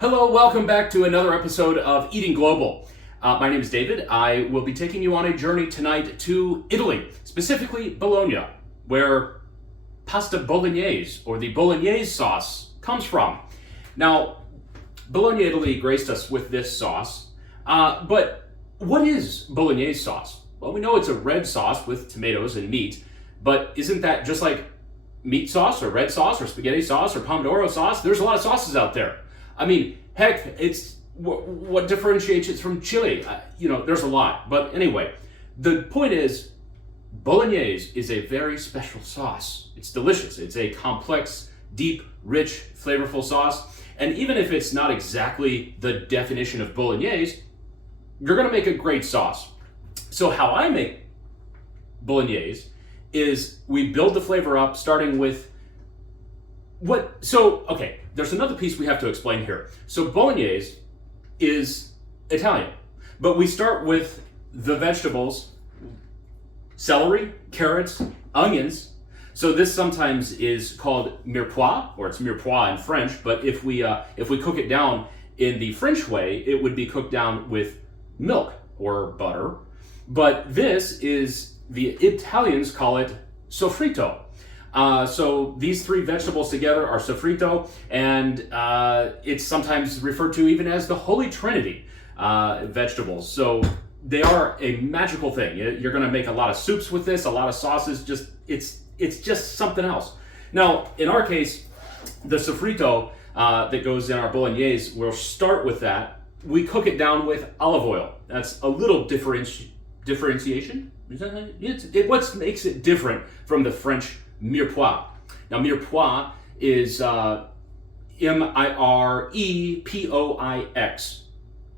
Hello, welcome back to another episode of Eating Global. My name is David. I will be taking you on a journey tonight to Italy, specifically Bologna, where Pasta Bolognese, or the Bolognese sauce, comes from. Now, Bologna Italy graced us with this sauce, but what is Bolognese sauce? Well, we know it's a red sauce with tomatoes and meat, but isn't that just like meat sauce or red sauce or spaghetti sauce or pomodoro sauce? There's a lot of sauces out there. I mean, heck, it's what differentiates it from chili. There's a lot. But anyway, the point is, Bolognese is a very special sauce. It's delicious. It's a complex, deep, rich, flavorful sauce. And even if it's not exactly the definition of Bolognese, you're going to make a great sauce. So how I make Bolognese is we build the flavor up starting with there's another piece we have to explain here. So Bolognese is Italian, but we start with the vegetables, celery, carrots, onions. So this sometimes is called mirepoix, or it's mirepoix in French, but if we cook it down in the French way, it would be cooked down with milk or butter. But this is, the Italians call it sofrito. So these three vegetables together are sofrito, and it's sometimes referred to even as the Holy Trinity vegetables. So they are a magical thing. You're going to make a lot of soups with this, a lot of sauces. It's just something else. Now, in our case, the sofrito that goes in our bolognese, we'll start with that. We cook it down with olive oil. That's a little differentiation. What makes it different from the French mirepoix. Now, mirepoix is Mirepoix.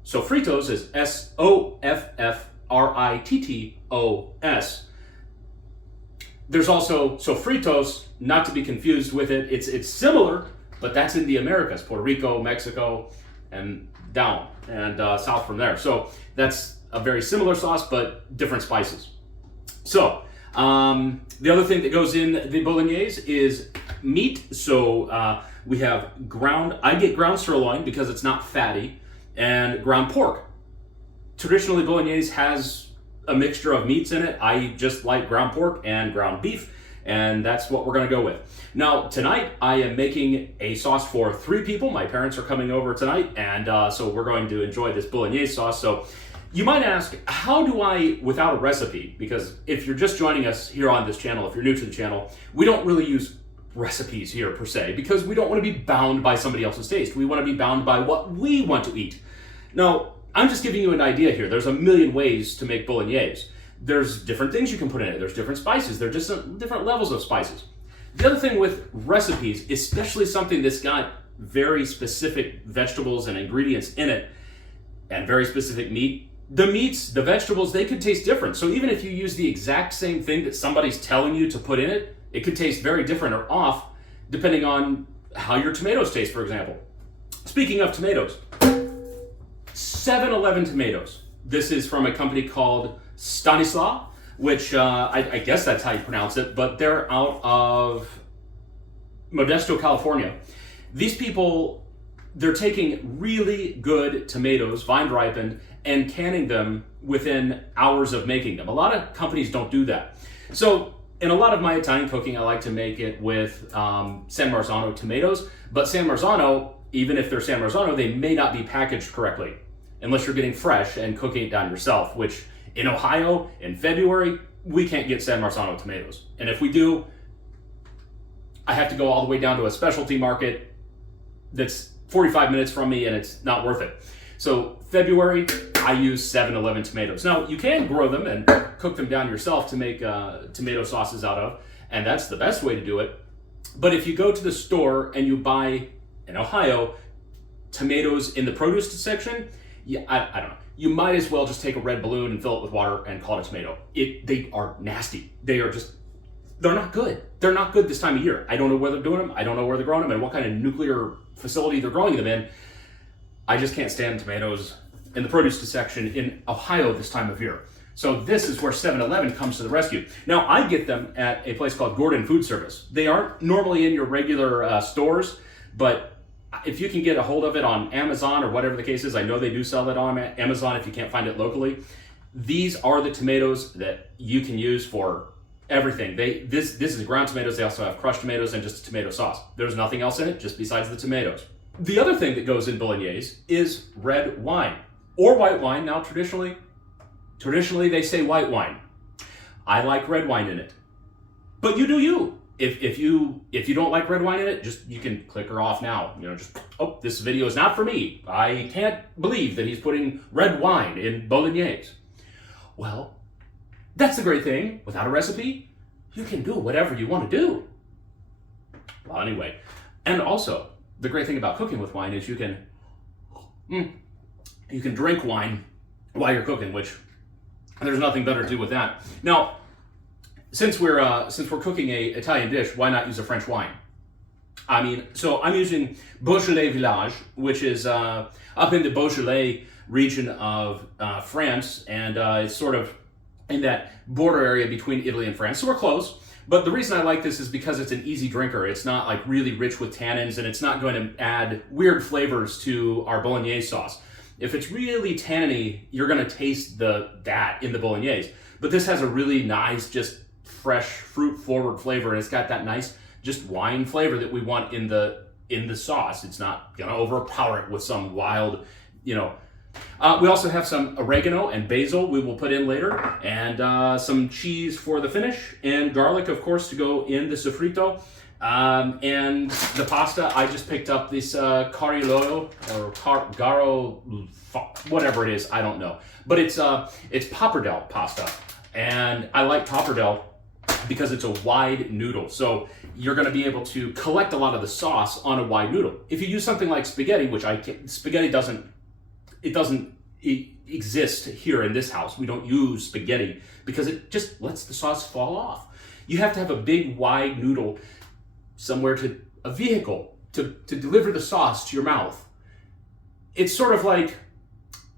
Sofritos is Soffrittos. There's also sofritos, not to be confused with it. It's similar, but that's in the Americas, Puerto Rico, Mexico, and down and south from there. So that's a very similar sauce, but different spices. So the other thing that goes in the bolognese is meat. So we have I get ground sirloin because it's not fatty, and ground pork. Traditionally, bolognese has a mixture of meats in it. I just like ground pork and ground beef, and that's what we're going to go with. Now, tonight I am making a sauce for 3 people. My parents are coming over tonight, and so we're going to enjoy this bolognese sauce. So you might ask, how do I, without a recipe, because if you're just joining us here on this channel, if you're new to the channel, we don't really use recipes here per se, because we don't want to be bound by somebody else's taste. We want to be bound by what we want to eat. Now, I'm just giving you an idea here. There's a million ways to make bolognese. There's different things you can put in it. There's different spices. There's just different levels of spices. The other thing with recipes, especially something that's got very specific vegetables and ingredients in it, and very specific meat, the meats, the vegetables, they could taste different. So even if you use the exact same thing that somebody's telling you to put in it, it could taste very different or off depending on how your tomatoes taste, for example. Speaking of tomatoes, 7-Eleven tomatoes. This is from a company called Stanislaw, which I guess that's how you pronounce it, but they're out of Modesto, California. These people, they're taking really good tomatoes, vine ripened, and canning them within hours of making them. A lot of companies don't do that. So in a lot of my Italian cooking, I like to make it with San Marzano tomatoes, but San Marzano, even if they're San Marzano, they may not be packaged correctly unless you're getting fresh and cooking it down yourself, which in Ohio in February, we can't get San Marzano tomatoes. And if we do, I have to go all the way down to a specialty market that's 45 minutes from me, and it's not worth it. So February, I use 7-Eleven tomatoes. Now, you can grow them and cook them down yourself to make tomato sauces out of, and that's the best way to do it. But if you go to the store and you buy, in Ohio, tomatoes in the produce section, I don't know. You might as well just take a red balloon and fill it with water and call it a tomato. They are nasty. They're not good. They're not good this time of year. I don't know where they're doing them. I don't know where they're growing them and what kind of nuclear facility they're growing them in. I just can't stand tomatoes in the produce section in Ohio this time of year. So this is where 7-Eleven comes to the rescue. Now, I get them at a place called Gordon Food Service. They aren't normally in your regular stores, but if you can get a hold of it on Amazon or whatever the case is, I know they do sell it on Amazon if you can't find it locally. These are the tomatoes that you can use for everything. This is ground tomatoes. They also have crushed tomatoes and just a tomato sauce. There's nothing else in it just besides the tomatoes. The other thing that goes in bolognese is red wine or white wine. Now traditionally they say white wine. I like red wine in it, but you do you. If you don't like red wine in it, you can click her off now. Oh, this video is not for me. I can't believe that he's putting red wine in bolognese. Well, that's the great thing. Without a recipe, you can do whatever you want to do. Well, anyway, and also the great thing about cooking with wine is you can drink wine while you're cooking, which there's nothing better to do with that. Now, since we're cooking a Italian dish, why not use a French wine? I mean, so I'm using Beaujolais Village, which is up in the Beaujolais region of France, and it's sort of in that border area between Italy and France. So we're close. But the reason I like this is because it's an easy drinker. It's not like really rich with tannins, and it's not going to add weird flavors to our bolognese sauce. If it's really tanniny, you're going to taste that in the bolognese. But this has a really nice, just fresh, fruit-forward flavor, and it's got that nice, just wine flavor that we want in the sauce. It's not going to overpower it with some wild, We also have some oregano and basil we will put in later, and some cheese for the finish, and garlic, of course, to go in the sofrito. And the pasta, I just picked up this carillo or garo, whatever it is, I don't know. But it's pappardelle pasta, and I like pappardelle because it's a wide noodle. So you're going to be able to collect a lot of the sauce on a wide noodle. If you use something like spaghetti, which spaghetti doesn't exist here in this house. We don't use spaghetti because it just lets the sauce fall off. You have to have a big, wide noodle somewhere a vehicle to deliver the sauce to your mouth. It's sort of like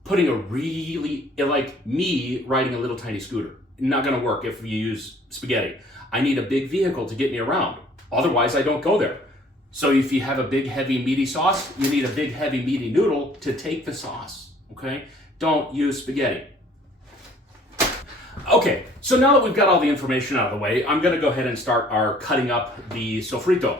putting like me riding a little tiny scooter. Not going to work if you use spaghetti. I need a big vehicle to get me around. Otherwise, I don't go there. So if you have a big, heavy, meaty sauce, you need a big, heavy, meaty noodle to take the sauce, okay? Don't use spaghetti. Okay, so now that we've got all the information out of the way, I'm gonna go ahead and start our cutting up the sofrito.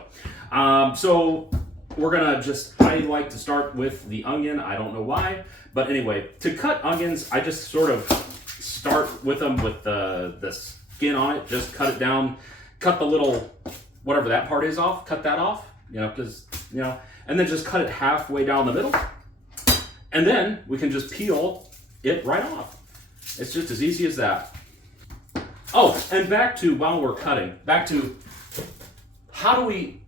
So we're gonna I like to start with the onion. I don't know why, but anyway, to cut onions, I just sort of start with them with the skin on it. Just cut it down, cut the little, whatever that part is off, cut that off, and then just cut it halfway down the middle. And then we can just peel it right off. It's just as easy as that. Oh, and while we're cutting, how do we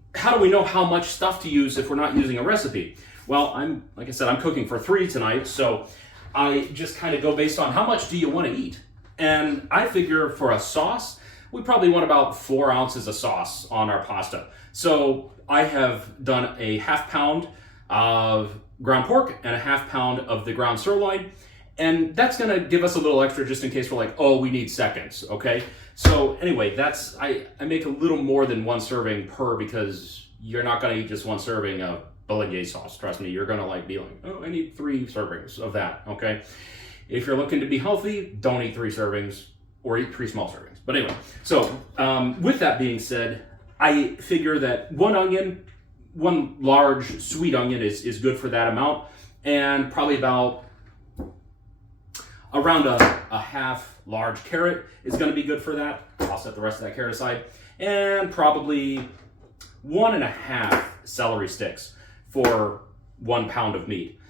know how much stuff to use if we're not using a recipe? Well, like I said, I'm cooking for 3 tonight, so I just kind of go based on how much do you want to eat. And I figure for a sauce, we probably want about 4 ounces of sauce on our pasta. So I have done a 1/2 pound of ground pork and a 1/2 pound of the ground sirloin. And that's gonna give us a little extra just in case we're like, oh, we need seconds, okay? So anyway, I make a little more than 1 serving per, because you're not gonna eat just 1 serving of bolognese sauce. Trust me, you're gonna be like, oh, I need 3 servings of that, okay? If you're looking to be healthy, don't eat 3 servings or eat 3 small servings. But anyway, so with that being said, I figure that 1 large sweet onion is good for that amount, and probably around a half large carrot is going to be good for that. I'll set the rest of that carrot aside, and probably 1.5 celery sticks for 1 pound of meat.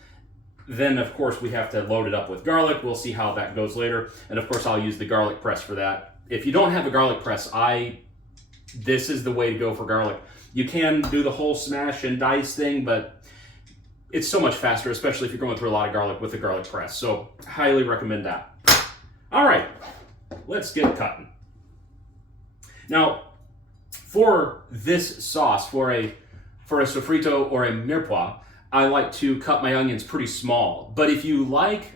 Then, of course, we have to load it up with garlic. We'll see how that goes later. And, of course, I'll use the garlic press for that. If you don't have a garlic press, this is the way to go for garlic. You can do the whole smash and dice thing, but it's so much faster, especially if you're going through a lot of garlic with the garlic press. So, highly recommend that. All right, let's get cutting. Now, for this sauce, for a sofrito or a mirepoix, I like to cut my onions pretty small. But if you like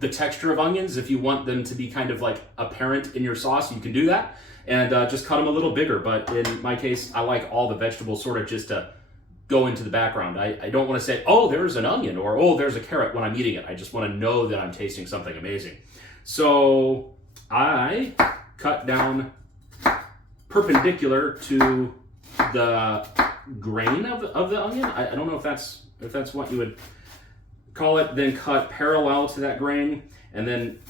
the texture of onions, if you want them to be kind of like apparent in your sauce, you can do that. And just cut them a little bigger. But in my case, I like all the vegetables sort of just to go into the background. I don't want to say, oh, there's an onion, or oh, there's a carrot when I'm eating it. I just want to know that I'm tasting something amazing. So I cut down perpendicular to the grain of the onion. I don't know if that's what you would call it. Then cut parallel to that grain, and then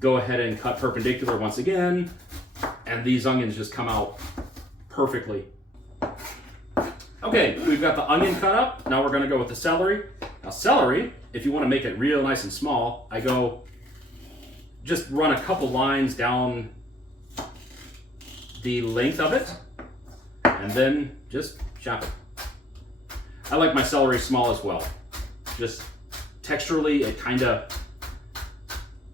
go ahead and cut perpendicular once again, and these onions just come out perfectly. Okay, we've got the onion cut up. Now we're going to go with the celery. Now celery, if you want to make it real nice and small, I go just run a couple lines down the length of it, and then just chop it. I like my celery small as well. Just texturally, it kind of,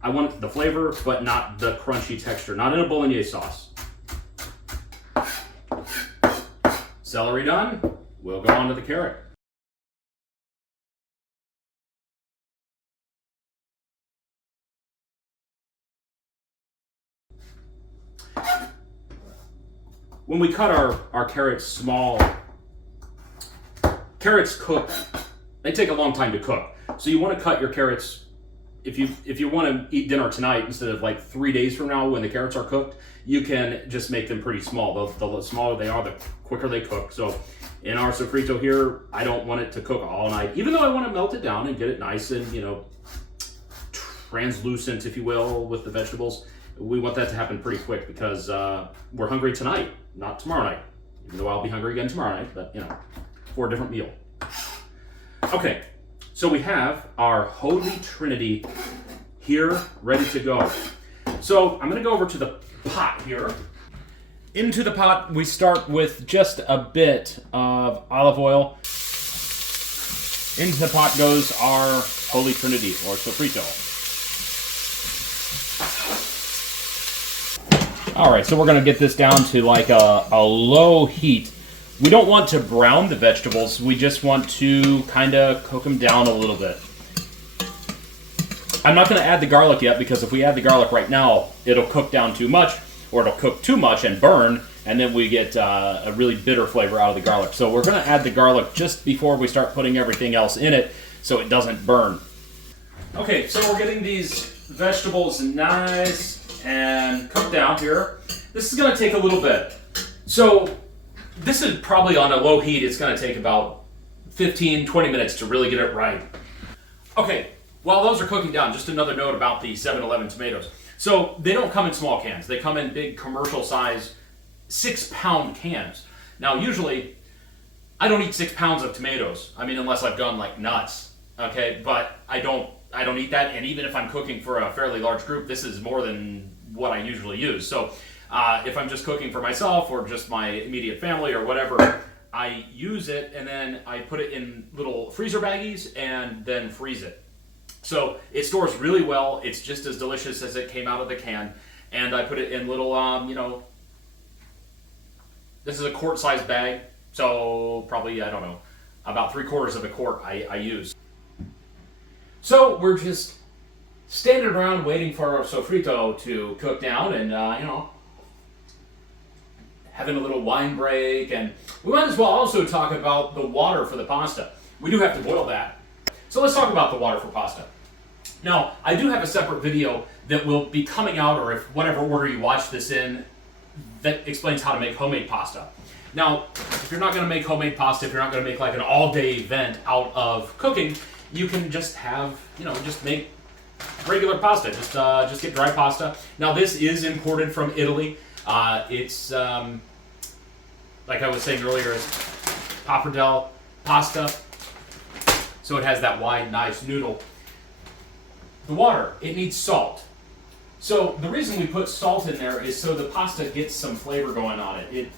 I want the flavor, but not the crunchy texture. Not in a bolognese sauce. Celery done, we'll go on to the carrot. When we cut our carrots small, carrots cook, they take a long time to cook. So you want to cut your carrots, if you want to eat dinner tonight instead of like 3 days from now when the carrots are cooked, you can just make them pretty small. The smaller they are, the quicker they cook. So in our sofrito here, I don't want it to cook all night, even though I want to melt it down and get it nice and, you know, translucent, if you will, with the vegetables. We want that to happen pretty quick because we're hungry tonight, not tomorrow night. Even though I'll be hungry again tomorrow night, but you know, for a different meal. Okay, so we have our Holy Trinity here, ready to go. So I'm gonna go over to the pot here. Into the pot, we start with just a bit of olive oil. Into the pot goes our Holy Trinity, or sofrito. All right, so we're gonna get this down to like a low heat. We don't want to brown the vegetables. We just want to kind of cook them down a little bit. I'm not gonna add the garlic yet because if we add the garlic right now, it'll cook down too much, or it'll cook too much and burn, and then we get a really bitter flavor out of the garlic. So we're gonna add the garlic just before we start putting everything else in it so it doesn't burn. Okay, so we're getting these vegetables nice and cooked down here. This is gonna take a little bit. So this is probably on a low heat. It's gonna take about 15-20 minutes to really get it right. Okay, while those are cooking down, just another note about the 7-Eleven tomatoes. So they don't come in small cans. They come in big commercial size 6-pound cans. Now usually, I don't eat 6 pounds of tomatoes. I mean, unless I've gone like nuts, okay? But I don't eat that, and even if I'm cooking for a fairly large group, this is more than what I usually use. So if I'm just cooking for myself or just my immediate family or whatever, I use it and then I put it in little freezer baggies and then freeze it. So it stores really well. It's just as delicious as it came out of the can. And I put it in little, you know, this is a quart-sized bag. So probably, I don't know, about 3/4 of a quart I use. So we're just standing around waiting for our sofrito to cook down and, you know, having a little wine break. And we might as well also talk about the water for the pasta. We do have to boil that. So let's talk about the water for pasta. Now, I do have a separate video that will be coming out, or if whatever order you watch this in, that explains how to make homemade pasta. Now, if you're not going to make homemade pasta, if you're not going to make like an all-day event out of cooking, you can just have, you know, just make regular pasta. Just get dry pasta. Now, this is imported from Italy. It's, like I was saying earlier, it's pappardelle pasta. So it has that wide, nice noodle. The water, it needs salt. So the reason we put salt in there is so the pasta gets some flavor going on it.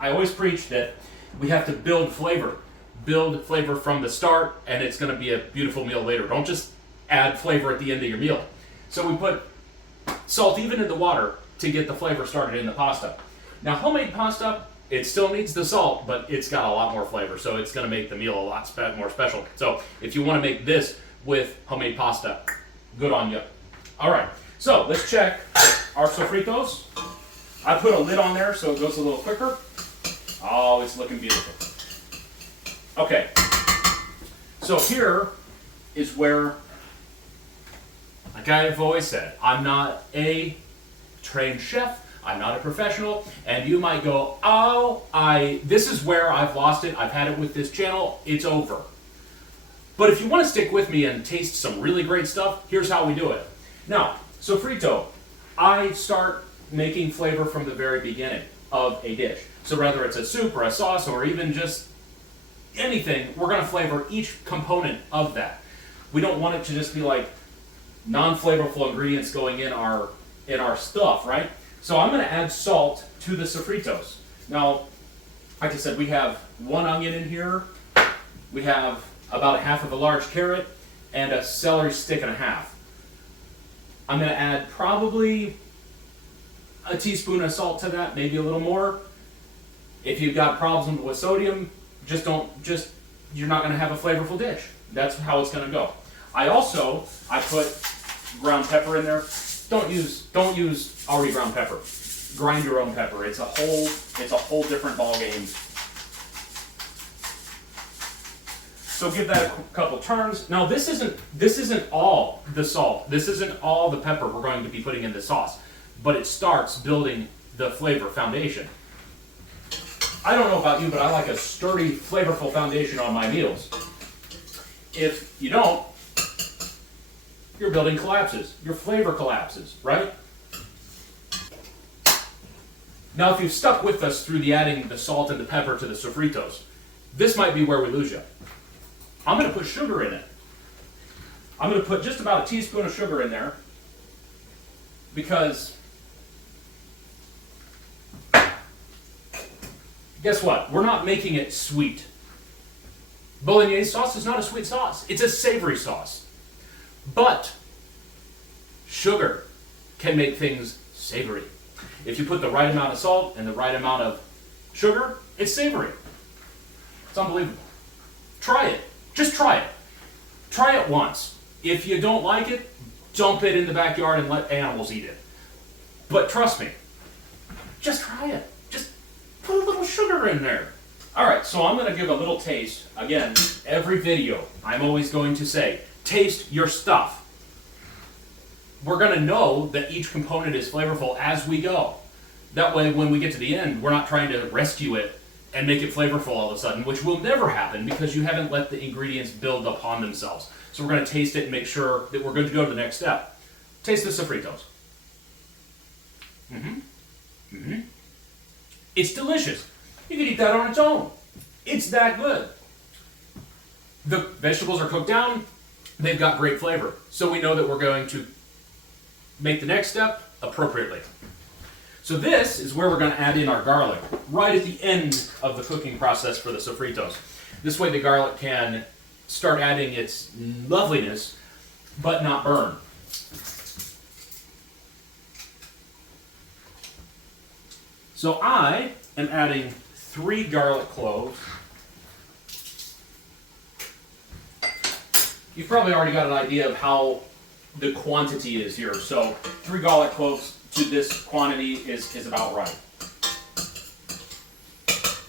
I always preach that we have to build flavor. Build flavor from the start, and it's going to be a beautiful meal later. Don't just add flavor at the end of your meal. So we put salt even in the water to get the flavor started in the pasta. Now, homemade pasta, it still needs the salt, but it's got a lot more flavor, so it's going to make the meal a lot more special. So if you want to make this with homemade pasta, good on you. All right, so let's check our sofritos. I put a lid on there so it goes a little quicker. Oh, it's looking beautiful. Okay, so here is where, like I've always said, I'm not a trained chef, I'm not a professional, and you might go, oh, this is where I've lost it, I've had it with this channel, it's over. But if you want to stick with me and taste some really great stuff, here's how we do it. Now, sofrito, I start making flavor from the very beginning of a dish. So whether it's a soup or a sauce or even just anything, we're going to flavor each component of that. We don't want it to just be like non-flavorful ingredients going in our stuff, right? So I'm going to add salt to the sofritos. Now, like I said, we have 1 onion in here. We have about 1/2 of a large carrot and a celery stick and a half. I'm going to add probably a teaspoon of salt to that, maybe a little more. If you've got problems with sodium, you're not going to have a flavorful dish. That's how it's going to go. I put ground pepper in there. Don't use already ground pepper. Grind your own pepper. It's a whole different ball game. So give that a couple turns. Now this isn't all the salt. This isn't all the pepper we're going to be putting in the sauce, but it starts building the flavor foundation. I don't know about you, but I like a sturdy, flavorful foundation on my meals. If you don't, your building collapses. Your flavor collapses, right? Now, if you've stuck with us through the adding the salt and the pepper to the sofritos, this might be where we lose you. I'm going to put sugar in it. I'm going to put just about a teaspoon of sugar in there because guess what? We're not making it sweet. Bolognese sauce is not a sweet sauce. It's a savory sauce. But sugar can make things savory. If you put the right amount of salt and the right amount of sugar, it's savory. It's unbelievable. Try it. Just try it. Try it once. If you don't like it, dump it in the backyard and let animals eat it. But trust me, just try it. Just put a little sugar in there. All right, so I'm going to give a little taste. Again, every video, I'm always going to say, taste your stuff. We're going to know that each component is flavorful as we go. That way, when we get to the end, we're not trying to rescue it and make it flavorful all of a sudden, which will never happen because you haven't let the ingredients build upon themselves. So we're going to taste it and make sure that we're good to go to the next step. Taste the sofritos. It's delicious. You can eat that on its own. It's that good. The vegetables are cooked down. They've got great flavor. So we know that we're going to make the next step appropriately. So this is where we're going to add in our garlic, right at the end of the cooking process for the sofritos. This way the garlic can start adding its loveliness, but not burn. So I am adding 3 garlic cloves. You've probably already got an idea of how the quantity is here. So 3 garlic cloves to this quantity is about right.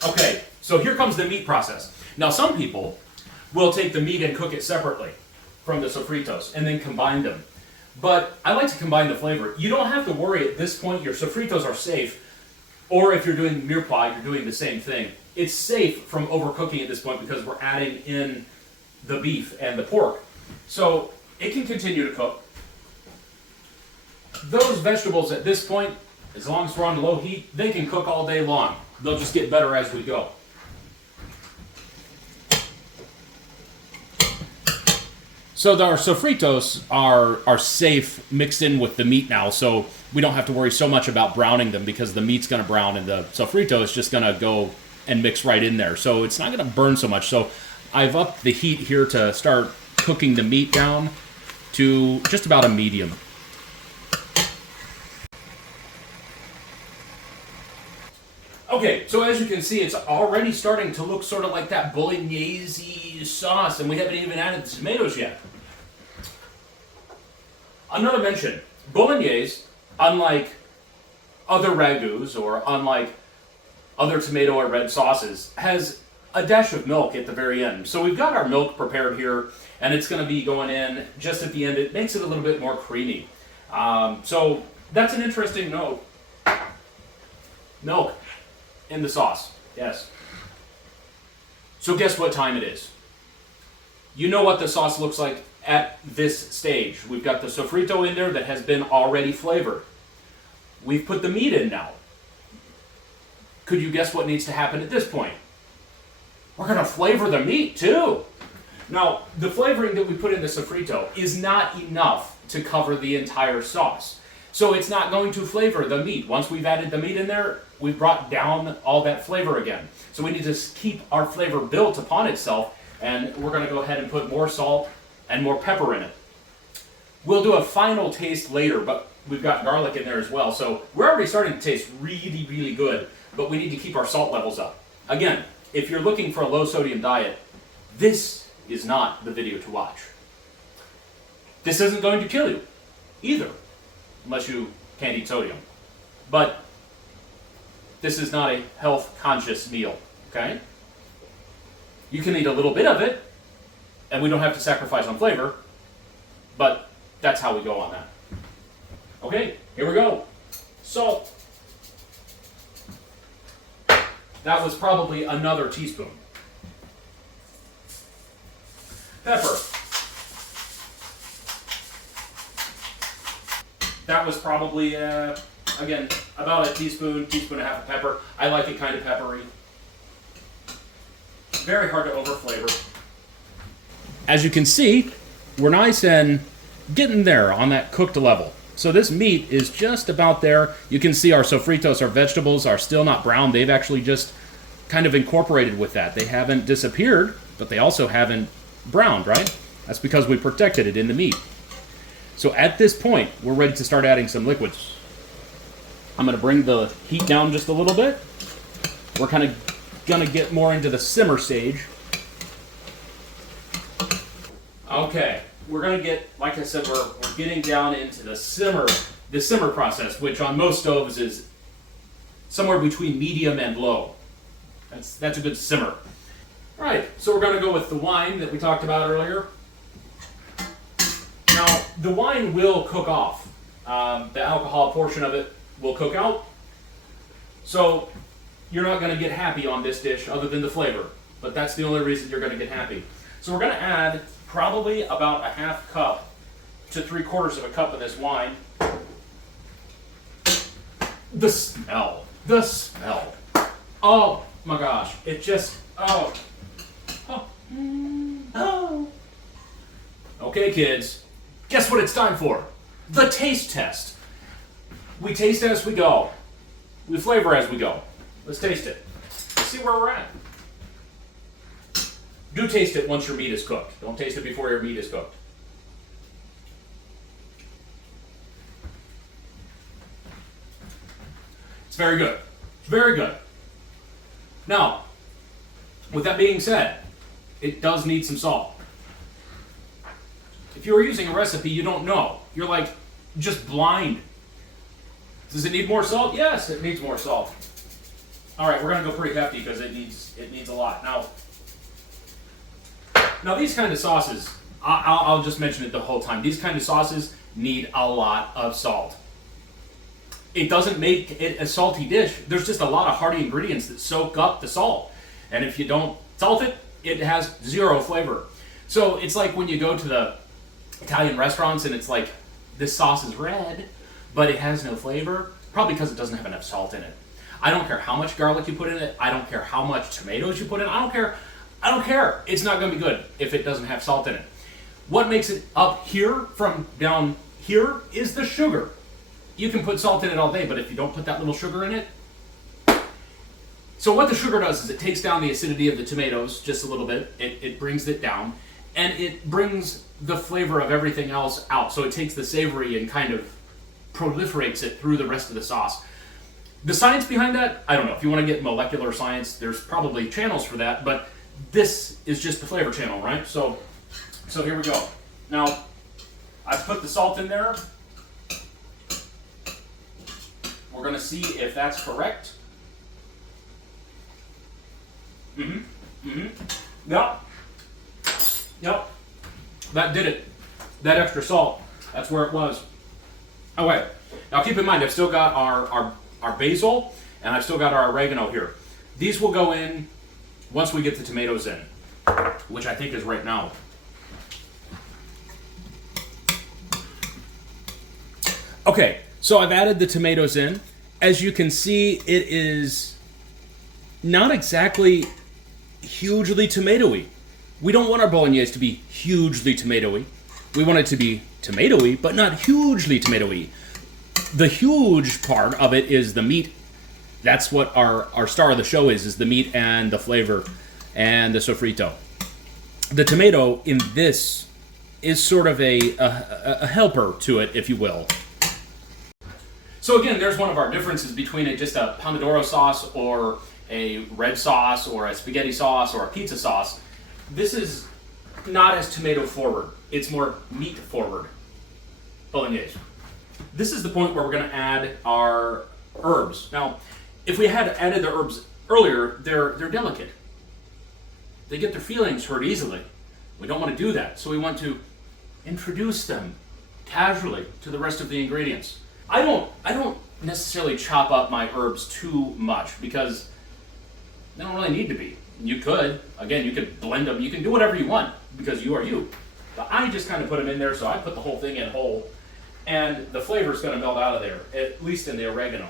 Okay, so here comes the meat process. Now some people will take the meat and cook it separately from the sofritos and then combine them. But I like to combine the flavor. You don't have to worry at this point, your sofritos are safe. Or if you're doing mirepoix, you're doing the same thing. It's safe from overcooking at this point because we're adding in the beef and the pork. So it can continue to cook. Those vegetables at this point, as long as we're on low heat, they can cook all day long. They'll just get better as we go. So our sofritos are safe mixed in with the meat now, so we don't have to worry so much about browning them because the meat's going to brown and the sofrito is just going to go and mix right in there. So it's not going to burn so much. So I've upped the heat here to start cooking the meat down to just about a medium. Okay, so as you can see, it's already starting to look sort of like that Bolognese sauce, and we haven't even added the tomatoes yet. Another mention, Bolognese, unlike other ragus or unlike other tomato or red sauces, has a dash of milk at the very end. So we've got our milk prepared here, and it's going to be going in just at the end. It makes it a little bit more creamy. So that's an interesting note. Milk in the sauce, yes. So guess what time it is? You know what the sauce looks like at this stage. We've got the sofrito in there that has been already flavored. We've put the meat in now. Could you guess what needs to happen at this point? We're going to flavor the meat too. Now, the flavoring that we put in the sofrito is not enough to cover the entire sauce. So it's not going to flavor the meat. Once we've added the meat in there, we've brought down all that flavor again. So we need to keep our flavor built upon itself, and we're going to go ahead and put more salt and more pepper in it. We'll do a final taste later, but we've got garlic in there as well. So we're already starting to taste really, really good, but we need to keep our salt levels up. Again, if you're looking for a low sodium diet, this is not the video to watch. This isn't going to kill you either, unless you can't eat sodium. But this is not a health conscious meal, okay? You can eat a little bit of it, and we don't have to sacrifice on flavor, but that's how we go on that. Okay, here we go. Salt. That was probably another teaspoon. Pepper. That was probably, again, about a teaspoon, teaspoon and a half of pepper. I like it kind of peppery. Very hard to overflavor. As you can see, we're nice and getting there on that cooked level. So this meat is just about there. You can see our sofritos, our vegetables, are still not brown. They've actually just kind of incorporated with that. They haven't disappeared, but they also haven't browned, right? That's because we protected it in the meat. So at this point, we're ready to start adding some liquids. I'm going to bring the heat down just a little bit. We're kind of going to get more into the simmer stage. Okay, we're going to get, like I said, we're getting down into the simmer process, which on most stoves is somewhere between medium and low. That's a good simmer. All right, so we're going to go with the wine that we talked about earlier. Now, the wine will cook off. The alcohol portion of it will cook out. So you're not going to get happy on this dish other than the flavor, but that's the only reason you're going to get happy. So we're going to add probably about a half cup to 3/4 of a cup of this wine. The smell. Oh my gosh, it just, oh. Okay, kids, guess what it's time for? The taste test. We taste as we go. We flavor as we go. Let's taste it. Let's see where we're at. Do taste it once your meat is cooked. Don't taste it before your meat is cooked. It's very good. It's very good. Now, with that being said, it does need some salt. If you were using a recipe you don't know, you're like just blind. Does it need more salt? Yes, it needs more salt. All right, we're gonna go pretty hefty because it needs a lot. Now these kind of sauces, I'll just mention it the whole time. These kind of sauces need a lot of salt. It doesn't make it a salty dish. There's just a lot of hearty ingredients that soak up the salt. And if you don't salt it, it has zero flavor. So it's like when you go to the Italian restaurants and it's like, this sauce is red, but it has no flavor, probably because it doesn't have enough salt in it. I don't care how much garlic you put in it. I don't care how much tomatoes you put in it. I don't care. It's not going to be good if it doesn't have salt in it. What makes it up here from down here is the sugar. You can put salt in it all day, but if you don't put that little sugar in it. So what the sugar does is it takes down the acidity of the tomatoes just a little bit. It brings it down, and it brings the flavor of everything else out. So it takes the savory and kind of proliferates it through the rest of the sauce. The science behind that, I don't know. If you want to get molecular science, there's probably channels for that, but this is just the flavor channel, right? So here we go. Now, I've put the salt in there. We're going to see if that's correct. Yep. Yep. That did it. That extra salt, that's where it was. Okay. Now keep in mind, I've still got our basil, and I've still got our oregano here. These will go in once we get the tomatoes in, which I think is right now. Okay, so I've added the tomatoes in. As you can see, it is not exactly hugely tomatoey. We don't want our bolognese to be hugely tomatoey. We want it to be tomatoey, but not hugely tomatoey. The huge part of it is the meat. That's what our star of the show is the meat and the flavor and the sofrito. The tomato in this is sort of a helper to it, if you will. So again, there's one of our differences between just a pomodoro sauce or a red sauce or a spaghetti sauce or a pizza sauce. This is not as tomato forward. It's more meat forward bolognese. This is the point where we're going to add our herbs. Now, if we had added the herbs earlier, they're delicate. They get their feelings hurt easily. We don't want to do that, so we want to introduce them casually to the rest of the ingredients. I don't necessarily chop up my herbs too much because they don't really need to be. You could blend them. You can do whatever you want because you are you. But I just kind of put them in there, so I put the whole thing in whole, and the flavor is going to melt out of there, at least in the oregano.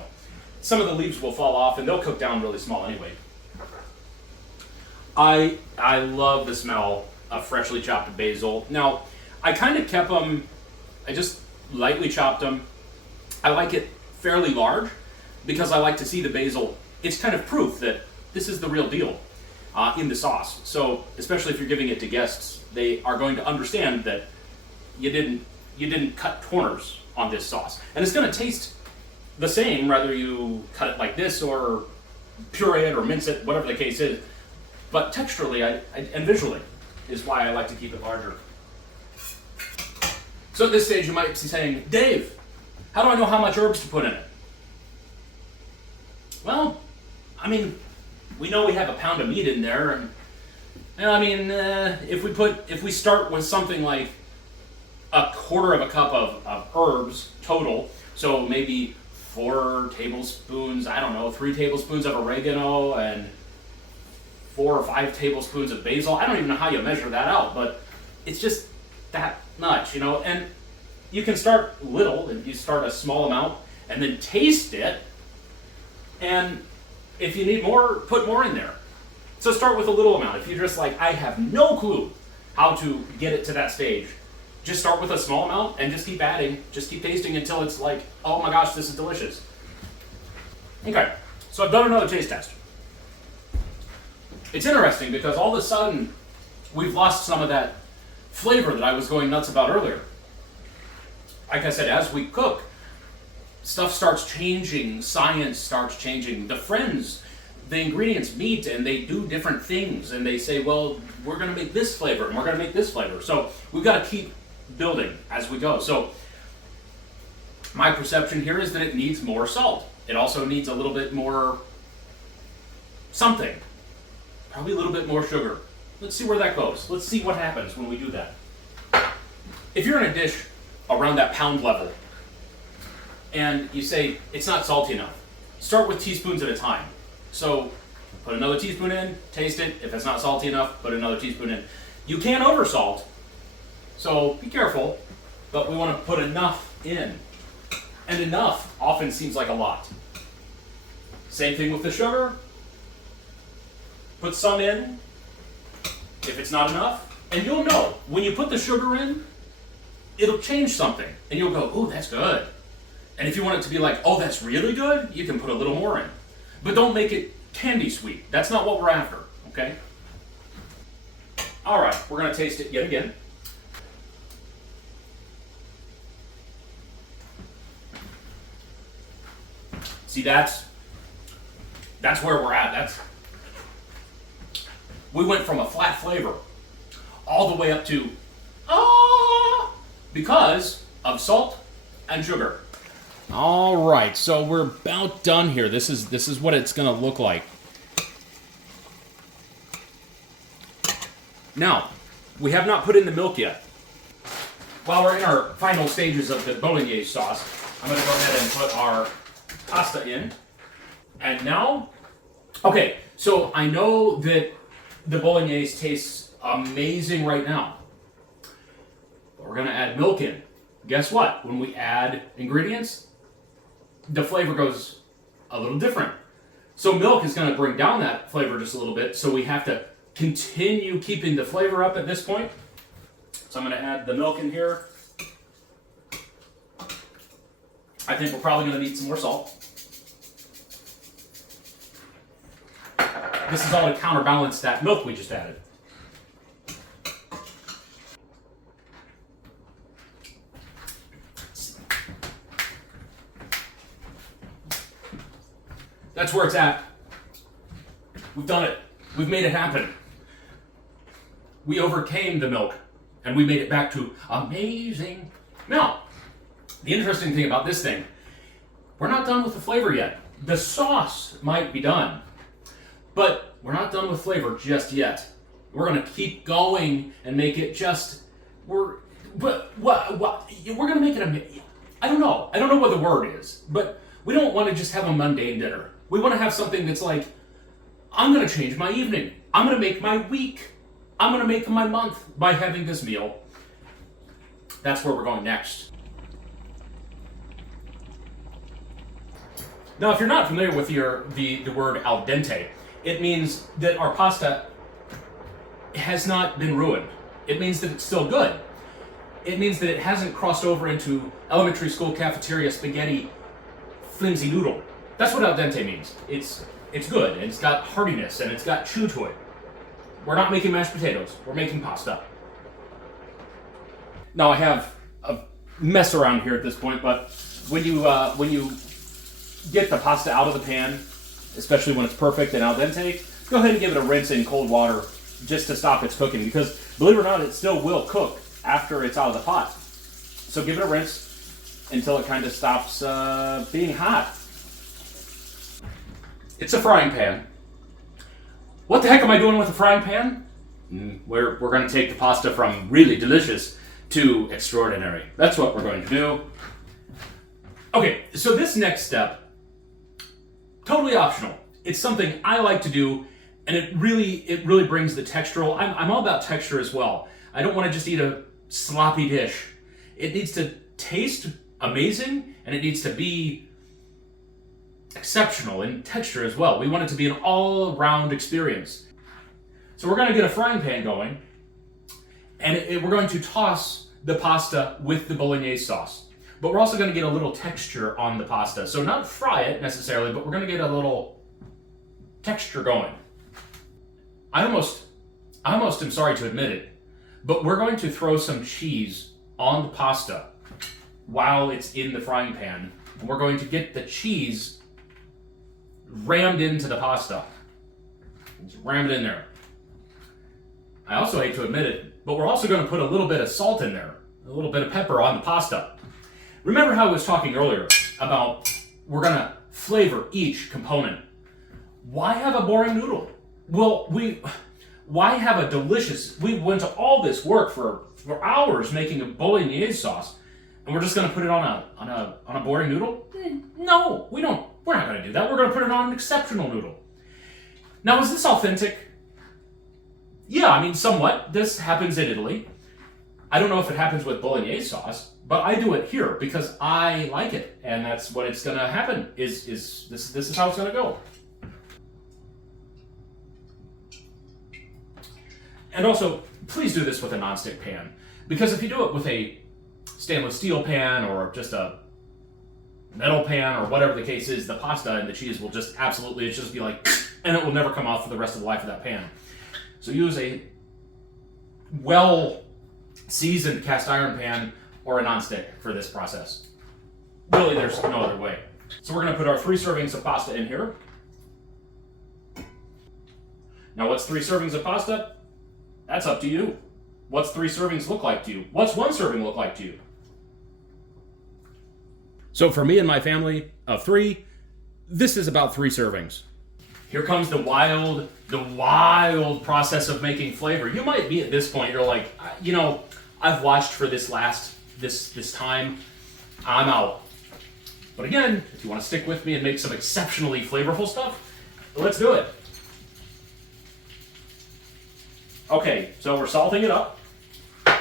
Some of the leaves will fall off, and they'll cook down really small anyway. I love the smell of freshly chopped basil. Now, I kind of kept them, I just lightly chopped them. I like it fairly large because I like to see the basil. It's kind of proof that this is the real deal in the sauce. So, especially if you're giving it to guests, they are going to understand that you didn't cut corners on this sauce. And it's going to taste the same whether you cut it like this or puree it or mince it, whatever the case is. But texturally and visually is why I like to keep it larger. So at this stage you might be saying, Dave, how do I know how much herbs to put in it? Well, I mean, we know we have a pound of meat in there, and if we start with something like a quarter of a cup of herbs total, so maybe 4 tablespoons, 3 tablespoons of oregano and 4 or 5 tablespoons of basil. I don't even know how you measure that out, but it's just that much, and you can start little, and you start a small amount, and then taste it, and if you need more, put more in there. So start with a little amount. If you're just like, I have no clue how to get it to that stage, just start with a small amount and just keep adding, just keep tasting until it's like, oh my gosh, this is delicious. Okay, so I've done another taste test. It's interesting because all of a sudden, we've lost some of that flavor that I was going nuts about earlier. Like I said, as we cook, stuff starts changing, science starts changing. The ingredients meet and they do different things, and they say, well, we're going to make this flavor and we're going to make this flavor. So we've got to keep building as we go. So my perception here is that it needs more salt. It also needs a little bit more something, probably a little bit more sugar. Let's see where that goes. Let's see what happens when we do that. If you're in a dish around that pound level and you say it's not salty enough, start with teaspoons at a time. So put another teaspoon in, taste it. If it's not salty enough, put another teaspoon in. You can't oversalt, so be careful, but we want to put enough in. And enough often seems like a lot. Same thing with the sugar. Put some in if it's not enough, and you'll know when you put the sugar in, it'll change something, and you'll go, "Oh, that's good." And if you want it to be like, "Oh, that's really good," you can put a little more in, but don't make it candy sweet. That's not what we're after. Okay. All right, we're gonna taste it yet again. See, that's where we're at. We went from a flat flavor all the way up to because of salt and sugar. All right, so we're about done here. This is what it's gonna look like. Now, we have not put in the milk yet. While we're in our final stages of the bolognese sauce, I'm going to go ahead and put our pasta in. And now, okay, so I know that the bolognese tastes amazing right now. But we're going to add milk in. Guess what? When we add ingredients, the flavor goes a little different. So milk is going to bring down that flavor just a little bit, so we have to continue keeping the flavor up at this point. So I'm going to add the milk in here. I think we're probably going to need some more salt. This is all to counterbalance that milk we just added. That's where it's at. We've done it. We've made it happen. We overcame the milk and we made it back to amazing. Now, the interesting thing about this thing, we're not done with the flavor yet. The sauce might be done, but we're not done with flavor just yet. We're going to keep going and make it just, we're going to make it I don't know what the word is, but we don't want to just have a mundane dinner. We want to have something that's like, I'm going to change my evening. I'm going to make my week. I'm going to make my month by having this meal. That's where we're going next. Now, if you're not familiar with the word al dente, it means that our pasta has not been ruined. It means that it's still good. It means that it hasn't crossed over into elementary school cafeteria spaghetti flimsy noodle. That's what al dente means. It's good, and it's got heartiness, and it's got chew to it. We're not making mashed potatoes. We're making pasta. Now, I have a mess around here at this point, but when you get the pasta out of the pan, especially when it's perfect and al dente, go ahead and give it a rinse in cold water just to stop its cooking, because believe it or not, it still will cook after it's out of the pot. So give it a rinse until it kind of stops being hot. It's a frying pan. What the heck am I doing with a frying pan? We're going to take the pasta from really delicious to extraordinary. That's what we're going to do. Okay, so this next step, totally optional. It's something I like to do, and it really brings the textural. I'm all about texture as well. I don't want to just eat a sloppy dish. It needs to taste amazing, and it needs to be exceptional in texture as well. We want it to be an all-around experience. So we're going to get a frying pan going, and we're going to toss the pasta with the bolognese sauce. But we're also going to get a little texture on the pasta. So not fry it necessarily, but we're going to get a little texture going. I almost am sorry to admit it, but we're going to throw some cheese on the pasta while it's in the frying pan. And we're going to get the cheese rammed into the pasta. Just ram it in there. I also hate to admit it, but we're also going to put a little bit of salt in there, a little bit of pepper on the pasta. Remember how I was talking earlier about we're going to flavor each component. Why have a boring noodle? Well, why have a delicious, we went to all this work for hours making a bolognese sauce, and we're just going to put it on a boring noodle? No, we don't. We're not going to do that. We're going to put it on an exceptional noodle. Now, is this authentic? Yeah, I mean, somewhat. This happens in Italy. I don't know if it happens with bolognese sauce, but I do it here because I like it, and that's what it's going to happen. This is how it's going to go. And also, please do this with a nonstick pan, because if you do it with a stainless steel pan or just a metal pan or whatever the case is, the pasta and the cheese will just absolutely, it's just be like, and it will never come off for the rest of the life of that pan. So use a well-seasoned cast iron pan or a nonstick for this process. Really, there's no other way. So we're going to put our 3 servings of pasta in here. Now, what's 3 servings of pasta? That's up to you. What's 3 servings look like to you? What's 1 serving look like to you? So for me and my family of 3, this is about 3 servings. Here comes the wild process of making flavor. You might be at this point, you're like, I've watched for this time, I'm out. But again, if you want to stick with me and make some exceptionally flavorful stuff, let's do it. Okay, so we're salting it up. Put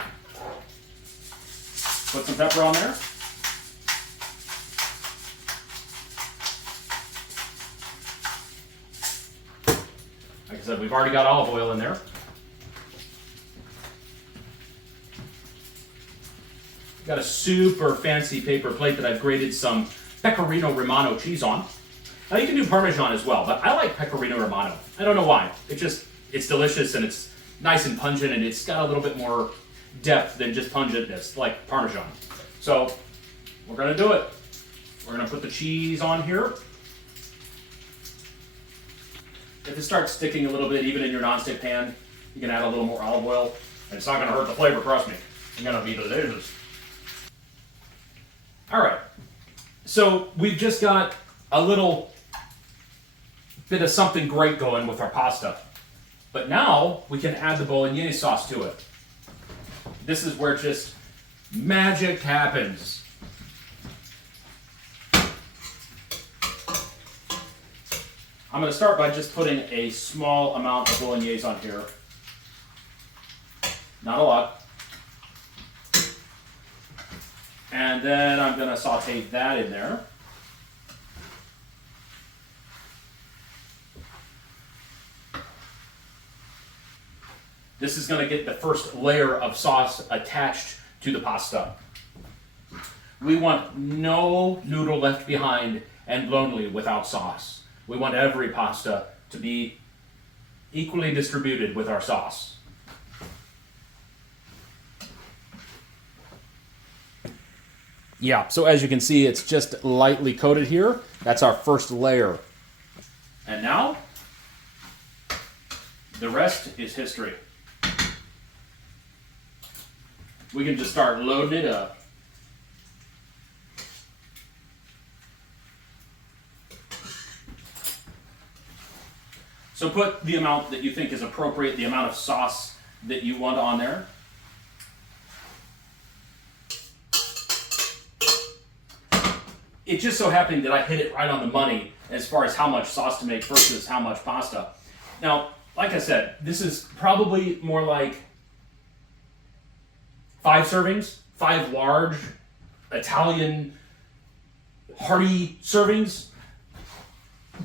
some pepper on there. Like I said, we've already got olive oil in there. Got a super fancy paper plate that I've grated some Pecorino Romano cheese on. Now you can do Parmesan as well, but I like Pecorino Romano. I don't know why. It's delicious and it's nice and pungent and it's got a little bit more depth than just pungentness like Parmesan. So we're gonna do it. We're gonna put the cheese on here. If it starts sticking a little bit, even in your nonstick pan, you can add a little more olive oil and it's not gonna hurt the flavor, trust me. It's gonna be delicious. All right, so we've just got a little bit of something great going with our pasta. But now we can add the bolognese sauce to it. This is where just magic happens. I'm going to start by just putting a small amount of bolognese on here. Not a lot. And then I'm going to saute that in there. This is going to get the first layer of sauce attached to the pasta. We want no noodle left behind and lonely without sauce. We want every pasta to be equally distributed with our sauce. Yeah, so as you can see, it's just lightly coated here. That's our first layer. And now, the rest is history. We can just start loading it up. So put the amount that you think is appropriate, the amount of sauce that you want on there. It just so happened that I hit it right on the money as far as how much sauce to make versus how much pasta. Now, like I said, this is probably more like 5 servings, 5 large Italian hearty servings.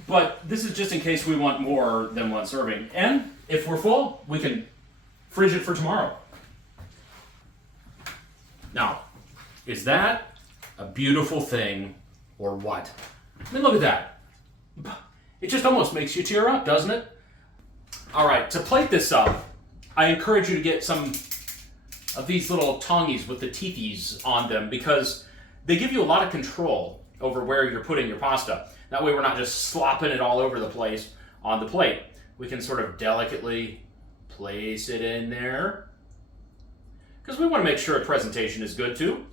But this is just in case we want more than 1 serving. And if we're full, we can fridge it for tomorrow. Now, is that a beautiful thing or what? I mean, look at that. It just almost makes you tear up, doesn't it? All right, to plate this up, I encourage you to get some of these little tongies with the teethies on them because they give you a lot of control over where you're putting your pasta. That way we're not just slopping it all over the place on the plate. We can sort of delicately place it in there because we want to make sure a presentation is good too.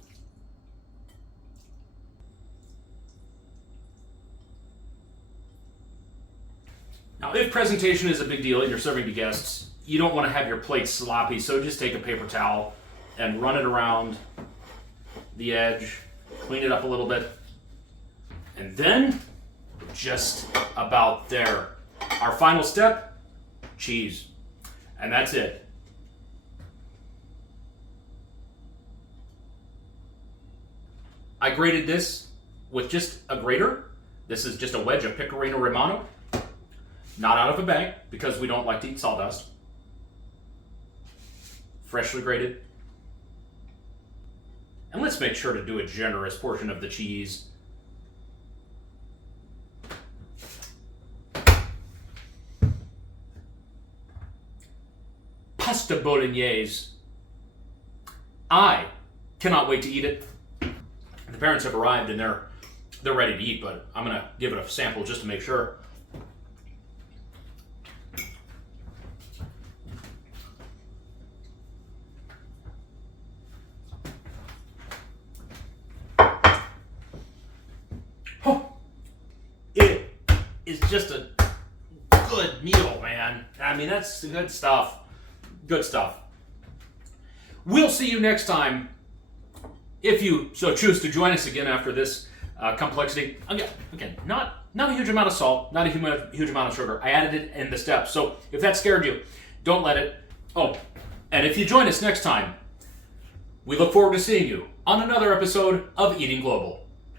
Now, if presentation is a big deal and you're serving to guests, you don't want to have your plate sloppy, so just take a paper towel and run it around the edge, clean it up a little bit, and then just about there. Our final step, cheese. And that's it. I grated this with just a grater. This is just a wedge of Pecorino Romano. Not out of a bag, because we don't like to eat sawdust. Freshly grated. And let's make sure to do a generous portion of the cheese. Pasta Bolognese. I cannot wait to eat it. The parents have arrived and they're ready to eat, but I'm gonna give it a sample just to make sure. Oh, it is just a meal, man. I mean, that's good stuff. Good stuff. We'll see you next time. If you so choose to join us again after this complexity. Again, not a huge amount of salt, not a huge amount of sugar. I added it in the steps. So if that scared you, don't let it. Oh, and if you join us next time, we look forward to seeing you on another episode of Eating Global.